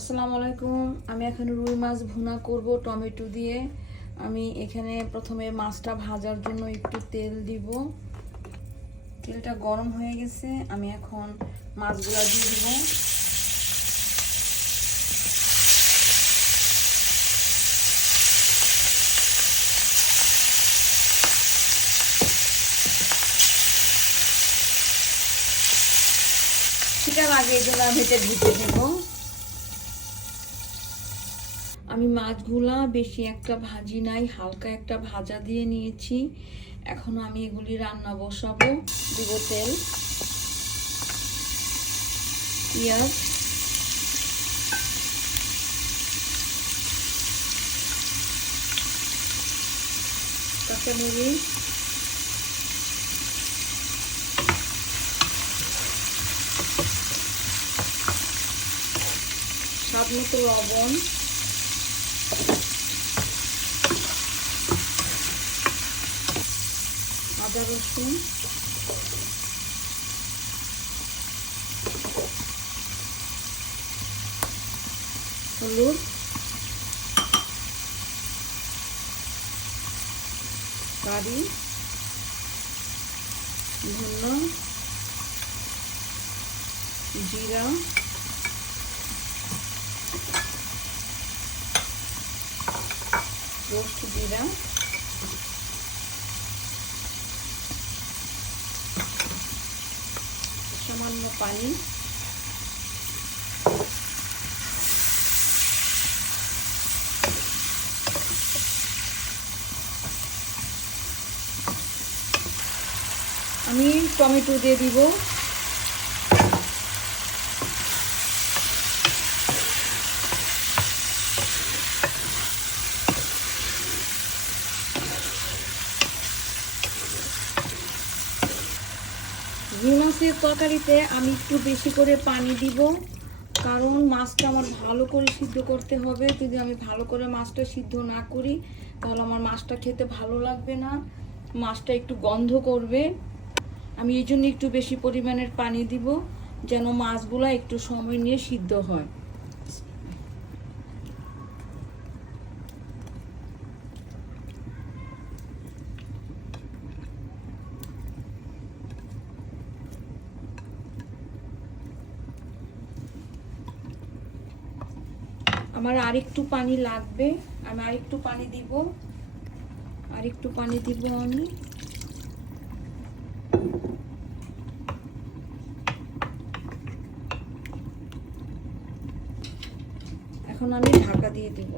আসসালামু আলাইকুম। আমি এখন রুই মাছ ভুনা করব টমেটো দিয়ে। আমি এখানে প্রথমে মাছটা ভাজার জন্য একটু তেল দিব। তেলটা গরম হয়ে গেছে, আমি এখন মাছগুলো দিয়ে দিব। সেটার আগে এগুলো আমি এটা ভেজে নেব। আমি মাছগুলা বেশি একটা ভাজি নাই, হালকা একটা ভাজা দিয়ে নিয়েছি। এখন আমি এগুলি রান্না বসাবো। দিব তেল, পেঁয়াজ, কাঁচামরিচ, স্বাদ মতো লবণ, আদা রসুন, হলুদ, কারি, ধনিয়া, জিরা, রোস্ট জিরা, সামান্য পানি, আমি টমেটো দিয়ে দিব। রুই মাছের তরকারিতে আমি একটু বেশি করে পানি দিব, কারণ মাছটা আমার ভালো করে সিদ্ধ করতে হবে। যদি আমি ভালো করে মাছটা সিদ্ধ না করি তাহলে আমার মাছটা খেতে ভালো লাগবে না, মাছটা একটু গন্ধ করবে। আমি এই জন্য একটু বেশি পরিমাণের পানি দিব, যেন মাছগুলো একটু সময় নিয়ে সিদ্ধ হয়। আমার আরেকটু পানি লাগবে, আমি আরেকটু পানি দিব। আরেকটু পানি দিব আমি। এখন আমি ঢাকা দিয়ে দিব।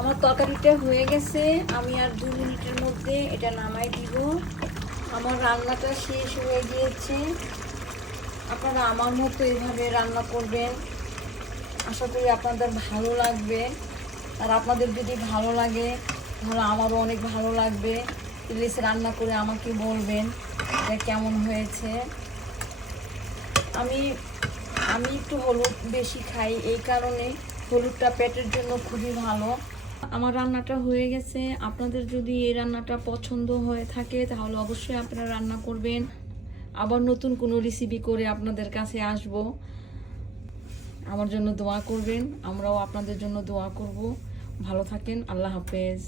আমার তরকারিটা হয়ে গেছে, আমি আর 2 মিনিটের মধ্যে এটা নামাই দিব। আমার রান্নাটা শেষ হয়ে গিয়েছে। আপনারা আমার মতো এভাবে রান্না করবেন, আশা করি আপনাদের ভালো লাগবে। আর আপনাদের যদি ভালো লাগে তাহলে আমারও অনেক ভালো লাগবে। প্লিজ রান্না করে আমাকে বলবেন এটা কেমন হয়েছে। আমি আমি একটু হলুদ বেশি খাই, এই কারণে হলুদটা পেটের জন্য খুবই ভালো। আমার রান্নাটা হয়ে গেছে। আপনাদের যদি এই রান্নাটা পছন্দ হয়ে থাকে তাহলে অবশ্যই আপনারা রান্না করবেন। আবার নতুন কোনো রেসিপি করে আপনাদের কাছে আসব। আমার জন্য দোয়া করবেন, আমরাও আপনাদের জন্য দোয়া করব। ভালো থাকেন, আল্লাহ হাফেজ।